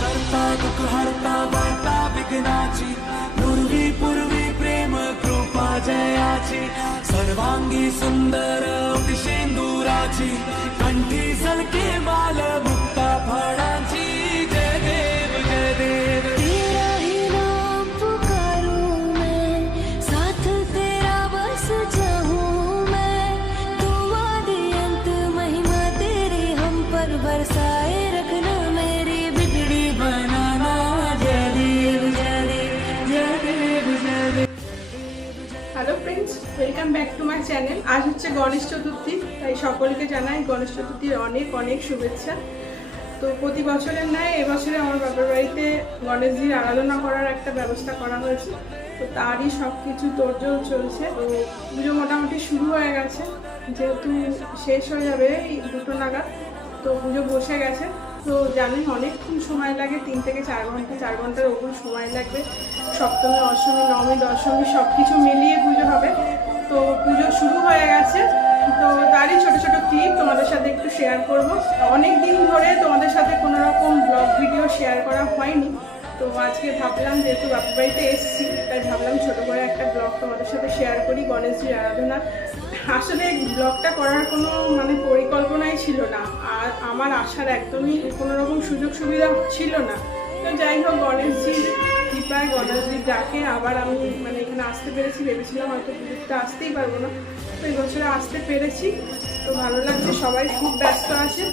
करता दुख हरता वार्ता विघ्नाची पूर्वी पूर्वी प्रेम कृपा जयाची सर्वांगी सुंदर शेंदुराची कंठी झलके माल मुक्ता फळाची जय देव जय देव तेरा ही नाम पुकारूं मैं साथ तेरा बस जाऊं मैं तू आदि अंत महिमा तेरी हम पर बरसाए रखना मेरी बिगड़ी बनाना जय देव जय देव जय देव जय देव। Hello friends, welcome back to my channel. আজ হচ্ছে গণেশ চতুর্থী, তাই সকলকে জানাই গণেশ চতুর্থীর অনেক অনেক শুভেচ্ছা। তো প্রতি বছরের ন্যায় এবছরে আমার বাবার বাড়িতে গণেশজির আরাধনা করার একটা ব্যবস্থা করা হয়েছে। তো তারই সব কিছু তোড়জোড় চলছে। তো পুজো মোটামুটি শুরু হয়ে গেছে, যেহেতু শেষ হয়ে যাবে এই 2টো নাগাদ। তো পুজো বসে গেছে। তো জানেন অনেকক্ষণ সময় লাগে, 3 থেকে 4 ঘন্টা, 4 ঘন্টার ওপর সময় লাগবে। সপ্তমী, অষ্টমী, নবমী, দশমী সব কিছু মিলিয়ে পুজো হবে। তো পুজো শুরু হয়ে গেছে। তো তারই ছোট ছোট ক্লিপ তোমাদের সাথে একটু শেয়ার করব। অনেক দিন ধরে তোমাদের সাথে কোনো রকম ব্লগ ভিডিও শেয়ার করা হয়নি। তো আজকে ভাবলাম, যেহেতু বাপের বাড়িতে এসেছি, তাই ভাবলাম ছোট করে একটা ব্লগ তোমাদের সাথে শেয়ার করি গণেশজির আরাধনা। আসলে ব্লগটা করার কোনো পরিকল্পনাই ছিল না, আর আমার আসার একদমই কোনো রকম সুযোগ সুবিধা ছিল না। তো যাই হোক, গণেশজির কৃপায়, গণেশজির ডাকে আবার আমি এখানে আসতে পেরেছি। ভেবেছিলাম হয়তো পুজোতে আসতেই পারবো না, তো এই বছরে আসতে পেরেছি। তো ভালো লাগছে, সবাই খুব ব্যস্ত আছে।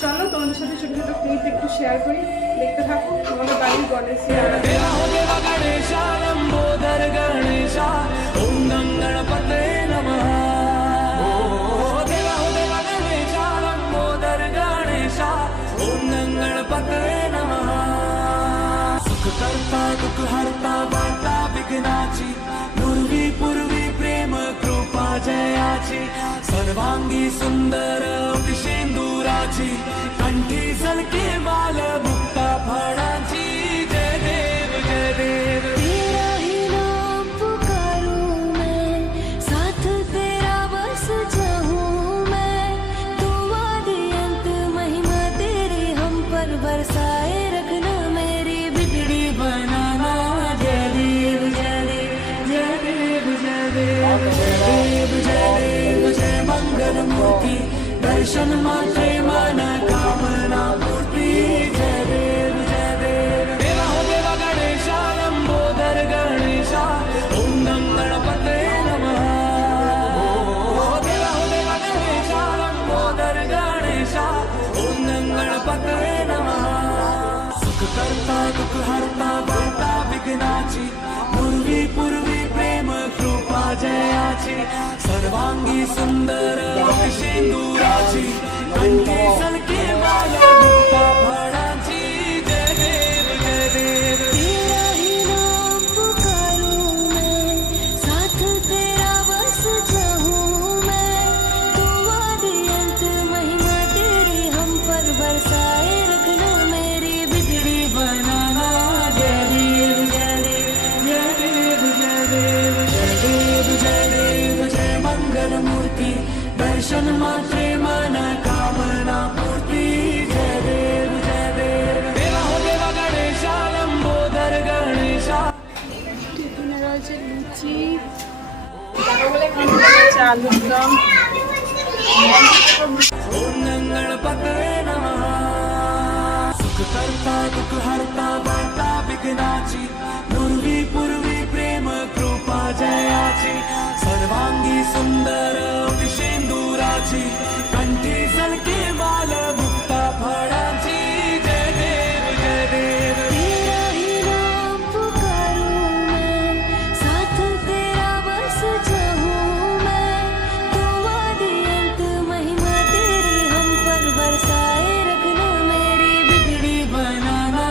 চলো তোমাদের সাথে ছোটো ছোটো ক্লিপ একটু শেয়ার করি, দেখতে থাকো আমাদের বাড়ির গণেশজির আরাধনা। करता दुख हरता वार्ता विघ्नाची पूर्वी पूर्वी प्रेम कृपा जयाची सर्वांगी सुंदर शेंदुराची कंठी झलके माल मुक्ता फळाची जय देव जय देव तेरा ही नाम पुकारूं मैं साथ तेरा बस जाऊं मैं तू आदि अंत महिमा तेरी हम पर बरसाए रखना मेरी बिगड़ी बनाना जय देव जय देव जय देव जय देव देव जय देव जय मंगल मूर्ति दर्शन मात्रे मन कामना पूर्ति जय देव जय देव देवा हो देवा गणेशा लंबोदर गणेशा ओम नम गणपते नमः देवा हो देवा गणेशा लंबोदर गणेशा ओम नम गणपते नमः सुख करता दुख हरता वार्ता विघ्नाची पूर्वी पूर्वी प्रेम कृपा जयाची सर्वांगी सुंदर शेंदुराची कंठी झलके माल मुक्ता फळाची जय देव जय देव तेरा ही नाम पुकारूं मैं साथ तेरा बस जाऊं मैं तू आदि अंत महिमा तेरी हम पर बरसाए रखना मेरी बिगड़ी बनाना जय देव जय देव जय देव जय देव जय देव जय देव जय मंगल मूर्ति दर्शन मात्रे मन कामना पूर्ति जय देव जय देव देवा हो देवा गणेशा लंबोदर गणेशा টিফিনে রয়েছে লুচি, আলুর দম। ओम गणपते नमः सुख करता दुख हरता वार्ता विघ्नाची पूर्वी पूर्वी प्रेम कृपा जयाची सर्वांगी सुंदर शेंदुराची कंठी झलके माल मुक्ता फळाची जय देव जय देव तेरा ही नाम पुकारूं मैं साथ तेरा बस जाऊं मैं तू आदि अंत महिमा तेरी हम पर बरसाए रखना मेरी बिगड़ी बनाना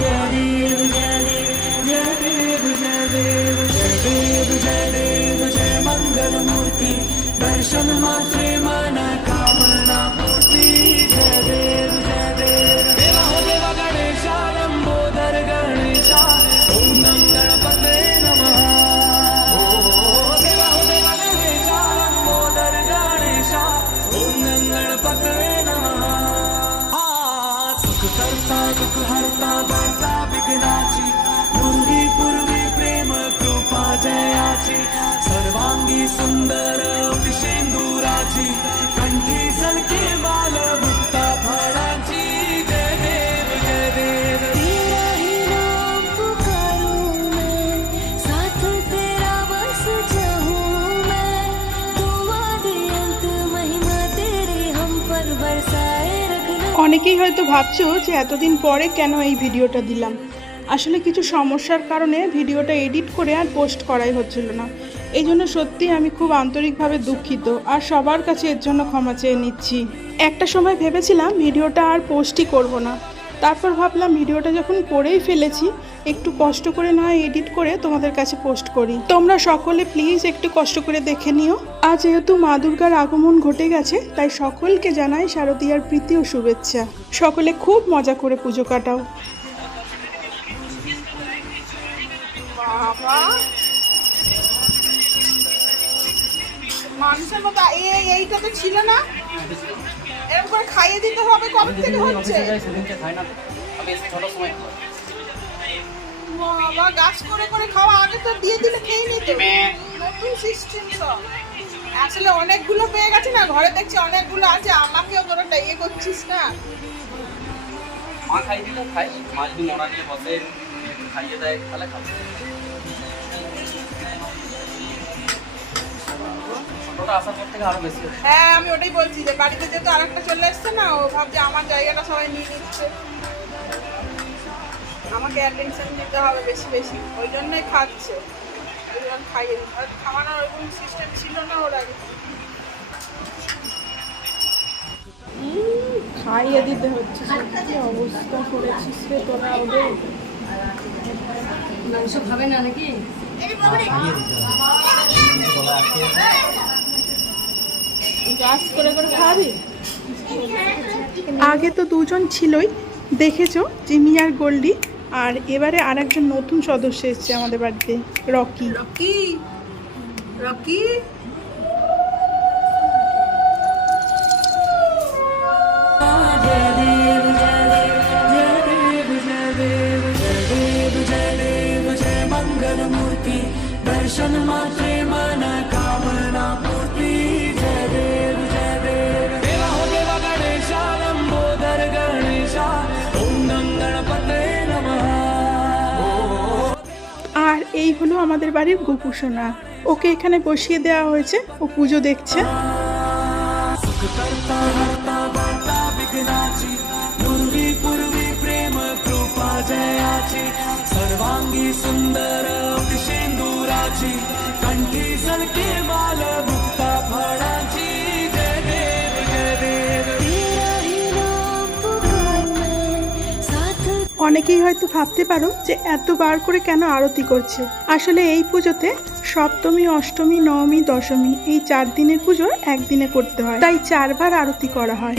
जय देव जय देव जय देव जय देव जय देव जय देव जय मंगल मूर्ति दर्शन मात्रे मन करता दुख हरता वार्ता विघ्नाची पूर्वी पूर्वी प्रेम कृपा जयाची सर्वांगी सुंदर विशेंदुराची कंठी सलके माल मुक्ता फळाची जय देव जय देव तेरा ही नाम पुकारूं मैं, साथ तेरा बस चाहूं मैं, दुआ दे अंत महिमा तेरी हम पर बरसाए रखना। অনেকেই হয়তো ভাবছো যে এতদিন পরে কেন এই ভিডিওটা দিলাম। আসলে কিছু সমস্যার কারণে ভিডিওটা এডিট করে আর পোস্ট করাই হচ্ছিল না। এই জন্য সত্যি আমি খুব আন্তরিকভাবে দুঃখিত আর সবার কাছে এর জন্য ক্ষমা চেয়ে নিচ্ছি। একটা সময় ভেবেছিলাম ভিডিওটা আর পোস্টই করব না, তারপর ভাবলাম ভিডিওটা যখন করেই ফেলেছি একটু কষ্ট করে না এডিট করে তোমাদের কাছে পোস্ট করি। তোমরা সকলে প্লিজ একটু কষ্ট করে দেখে নিও। আজ যেহেতু মা দুর্গার আগমন ঘটে গেছে তাই সকলকে জানাই শারদীয়ার প্রীতি ও শুভেচ্ছা। সকলে খুব মজা করে পুজো কাটাও। বাবা মানুষের মতো এইটা তো ছিল না, এরকম করে খাইয়ে দিতে হবে। কবে থেকে হচ্ছে বাবা? গাছ করে করে খাওয়া, আগে তো দিয়ে দিলে খেয়ে নিত। নতুন সিস্টেম সব। আসলে অনেকগুলো পেয়ে গেছে না, ঘরে দেখছি অনেকগুলো আছে, আমাকেও তোরা ইয়ে করছিস না। মা খাই দিলে খাই, মা যদি মরা নিয়ে বসে খাইয়ে দেয় তাহলে খাবো। ছোটটা আসার পর থেকে আরো বেশি হচ্ছে। হ্যাঁ আমি ওটাই বলছি যে বাড়িতে যেহেতু আরেকটা চলে এসছে না, ও ভাবছে আমার জায়গাটা সবাই নিয়ে নিচ্ছে, আমাকে অ্যাটেনশন দিতে হবে বেশি বেশি, ওই জন্যই খাচ্ছে। ওই জন্য খাইয়ে দিতে, আর খাওয়ানোর ওরকম সিস্টেম ছিল না ওর আগে। খাইয়ে দিতে হচ্ছে, সত্যি অবস্থা করেছিস রে তোরা ওদের। মাংস খাবে না নাকি? গাছ করে করে খাবি। আগে তো দুজন ছিলই, দেখেছো জিমি আর গোল্ডি, আর এবারে আরেকজন নতুন সদস্য এসেছে আমাদের বাড়িতে, রকি। রকি রকি जय देव जय देव जय देव जय देव जय देव जय देव जय मंगल मूर्ति दर्शन मात्रे मन कामना पूर्ति जय देव देवा हो देवा गणेशा लंबोदर गणेशा ओम नम गणपते नमः। আর এই হলো আমাদের বাড়ির গোপুসোনা, ওকে এখানে বসিয়ে দেওয়া হয়েছে, ও পুজো দেখছে। सुख करता हरता वार्ता विघ्नाची पूर्वी पूर्वी प्रेम कृपा जयाची सर्वांगी सुंदर विशेंदुराची कंठी सलके माल मुक्ता फळाची जय देव जय देव तेरा ही नाम पुकारूं मैं, साथ অনেকেই হয়তো ভাবতে পারো যে এতবার করে কেন আরতি করছে। আসলে এই পুজোতে সপ্তমী, অষ্টমী, নবমী, দশমী এই 4 দিনের পুজো একদিনে করতে হয়, তাই 4 বার আরতি করা হয়।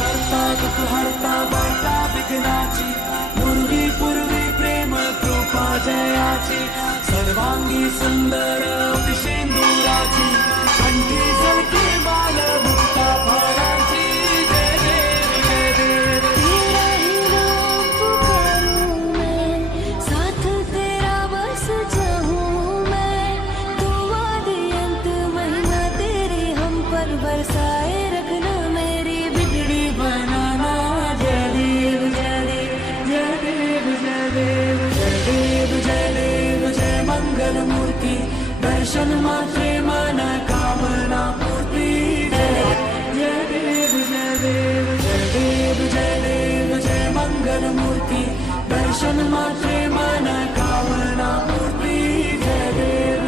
करता दुख हरता वार्ता विघ्नाची पूर्वी पूर्वी प्रेम कृपा जयाची सर्वांगी सुंदर विशेंदुराची कंठी सलके माल मुक्ता फळाची जय देव जय देव तेरा ही नाम पुकारूं मैं, साथ तेरा बस चाहूं मैं, दुआ दे अंत महिमा तेरी हम पर बरसाए रखना, मेरी बिगड़ी बनाना जय देव जय देव जय देव जय देव जय देव जय देव जय मंगल मूर्ति दर्शन मात्रे मन कामना पूर्ति जय देव जय देव जय देव जय देव जय मंगल मूर्ति दर्शन मात्रे मन कामना पूर्ति जय देव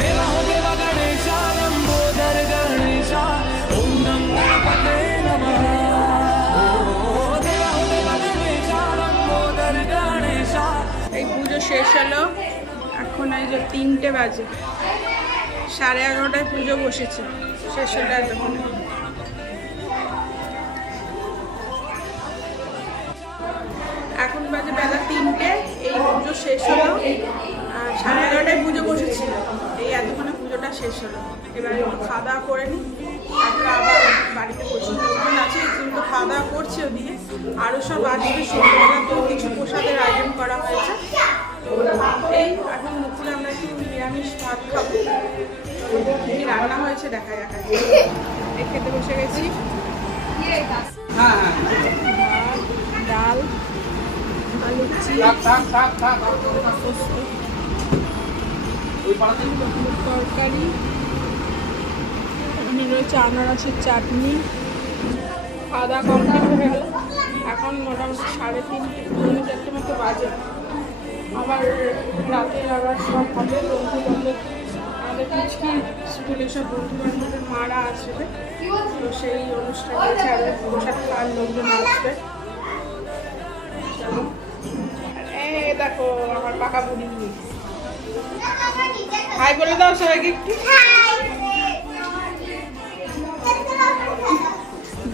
देवा हो देवा गणेशा लंबोदर गणेशा ओम नम गणपते नमः। देवा हो देवा गणेशा लंबोदर गणेशा। এই পুজো শেষ হলো, এখন এই যে 3টে বাজে, 11:30টায় পুজো বসেছে, শেষ হলো এতক্ষণ। এখন বাজে বেলা 3টে, এই পুজো শেষ হলো, আর 11:30টায় পুজো বসেছিল, এই এতক্ষণে পুজোটা শেষ হলো। এবার একটু খাওয়া দাওয়া করে নিই, তারপরে আবার বাড়িতে প্রচুর লোকজন আছে, এগুলো খাওয়া দাওয়া করছি ওদিকে, আরও সব আসবে সন্ধ্যেবেলা, তো কিছু প্রসাদের আয়োজন করা হয়েছে। এই এখন দুপুরে আমরা একটু নিরামিষ ভাত খাবো, কি রান্না হয়েছে দেখা যাক। এই খেতে বসে গেছি, ভাত, ডাল, আলু চিপস, তরকারি, এখানে রয়েছে আনারসের চাটনি। খাওয়া দাওয়া কমপ্লিট হয়ে গেল, এখন মোটামুটি 3:30 পৌনে 4টে মতো বাজে। আবার রাতে আবার সব হবে, বন্ধু বান্ধব, আমাদের কুচকি স্কুলের সব বন্ধু বান্ধবের মারা আসবে, তো সেই অনুষ্ঠান হয়েছে, আবার প্রসাদ খাওয়ার লোকজন আসবে। এই দেখো আমার পাকা বুড়ি, হাই বলে দাও সবাইকে একটু।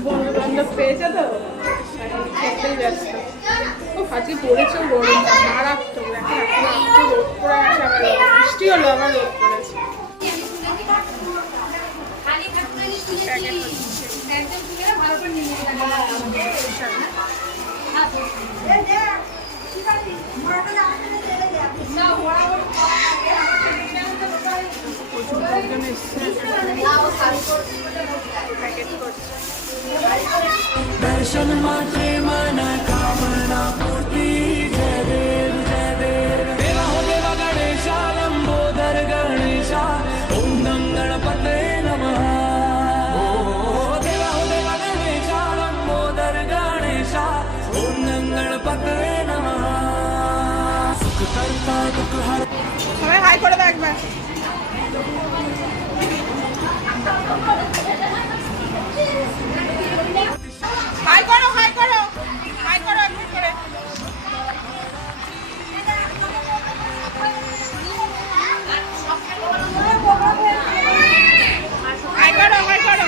বন্ধু বান্ধব পেয়েছে তো খেতেই ব্যস্ত। আজকে পড়েছে গরমটা মারাত্মক, এখন একটু রোদ পড়ে আছে, আবার বৃষ্টি হলো, আবার রোদ পড়েছে। প্রচুর লোকজন এসছে, প্যাকেট করছে। दर्शन मात्रे मन कामना पूर्ति जय देव जय देव। देवा हो देवा गणेशा लंबोदर गणेशा ओम गं गणपते नमः। ओ देवा हो देवा गणेशा लंबोदर गणेशा ओम गं गणपते नमः। सुख करता दुख हर। সবাই হাই করে দাও একবার। হাই করো, হাই করো, হাই করো একবার করে। হাই করো, হাই করো।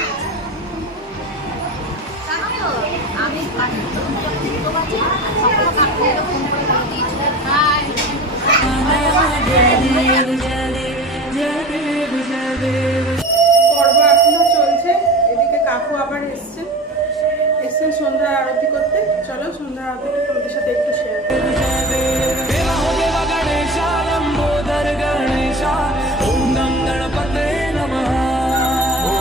পর্ব এখনো চলছে, এদিকে কাকু আবার এসছেন সন্ধ্যার আরতি করতে। চলো সন্ধ্যার আরতিটা তোমাদের সাথে একটু শেয়ার করি। देवा हो देवा गणेशा लंबोदर गणेशा ओम गं गणपते नमः। ओ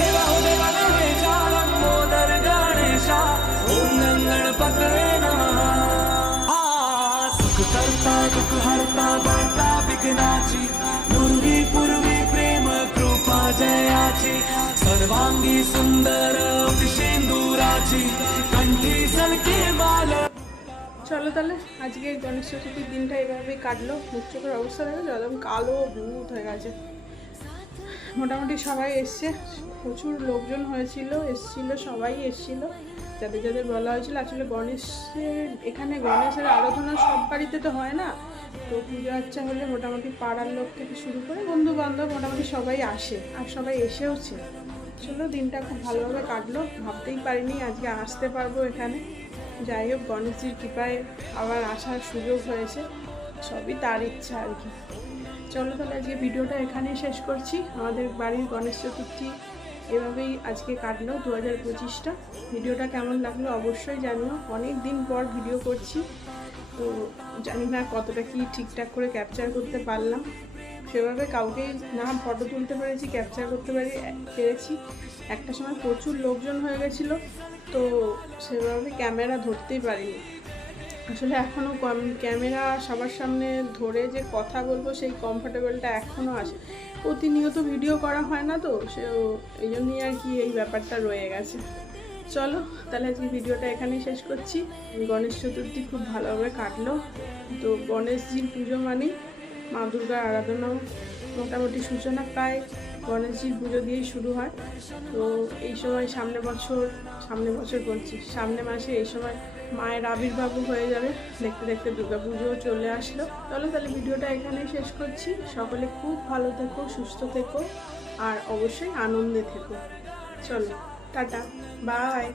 देवा हो देवा गणेशा लंबोदर गणेशा ओम गं गणपते नमः। सुख करता दुख हरता वार्ता विघ्नाची पूर्वी पूर्वी प्रेम कृपा जयाची सर्वांगी सुंदर विशेंदुराची कंठी सलके माल। চলো তাহলে আজকে গণেশ চতুর্থীর দিনটা এভাবেই কাটলো। মুখ চোখের অবস্থা দেখো একদম কালো ভূত হয়ে গেছে। মোটামুটি সবাই এসছে, প্রচুর লোকজন হয়েছিল, সবাই এসছিল যাদের যাদের বলা হয়েছিল। আসলে গণেশের এখানে গণেশের আরাধনা সব বাড়িতে তো হয় না, তো পুজো আচ্ছা হলে মোটামুটি পাড়ার লোক থেকে শুরু করে বন্ধু বান্ধব মোটামুটি সবাই আসে, আর সবাই এসেওছে। চলো দিনটা খুব ভালোভাবে কাটলো, ভাবতেই পারিনি আজকে আসতে পারবো এখানে। যাই হোক গণেশজির কৃপায় আবার আসার সুযোগ হয়েছে, সবই তার ইচ্ছা আর কি। চলো তাহলে আজকে ভিডিওটা এখানেই শেষ করছি। আমাদের বাড়ির গণেশ চতুর্থী এভাবেই আজকে কাটলো 2025টা। ভিডিওটা কেমন লাগলো অবশ্যই জানিও। অনেক দিন পর ভিডিও করছি, তো জানি না কতটা কি ঠিকঠাক করে ক্যাপচার করতে পারলাম। সেভাবে কাউকেই না ফটো তুলতে পেরেছি, ক্যাপচার করতে পেরেছি। একটা সময় প্রচুর লোকজন হয়ে গেছিলো, তো সেভাবে ক্যামেরা ধরতেই পারিনি। আসলে এখনও ক্যামেরা সবার সামনে ধরে যে কথা বলবো সেই কমফোর্টেবলটা এখনও আসে। প্রতিনিয়ত ভিডিও করা হয় না, তো সে এই জন্যই আর কি এই ব্যাপারটা রয়ে গেছে। চলো তাহলে আজকে ভিডিওটা এখানেই শেষ করছি। গণেশ চতুর্থী খুব ভালোভাবে কাটলো। তো গণেশজির পুজো মানেই মা দুর্গার আরাধনা মোটামুটি সূচনা প্রায় গণেশজির পুজো দিয়েই শুরু হয়। তো এই সময় সামনে বছর বলছি, সামনে মাসে এই সময় মায়ের আবির্ভাবও হয়ে যাবে। দেখতে দেখতে দুর্গা পুজোও চলে আসলো। চলো তাহলে ভিডিওটা এখানেই শেষ করছি। সকলে খুব ভালো থেকো, সুস্থ থেকো, আর অবশ্যই আনন্দে থেকো। চলো টাটা, বাই।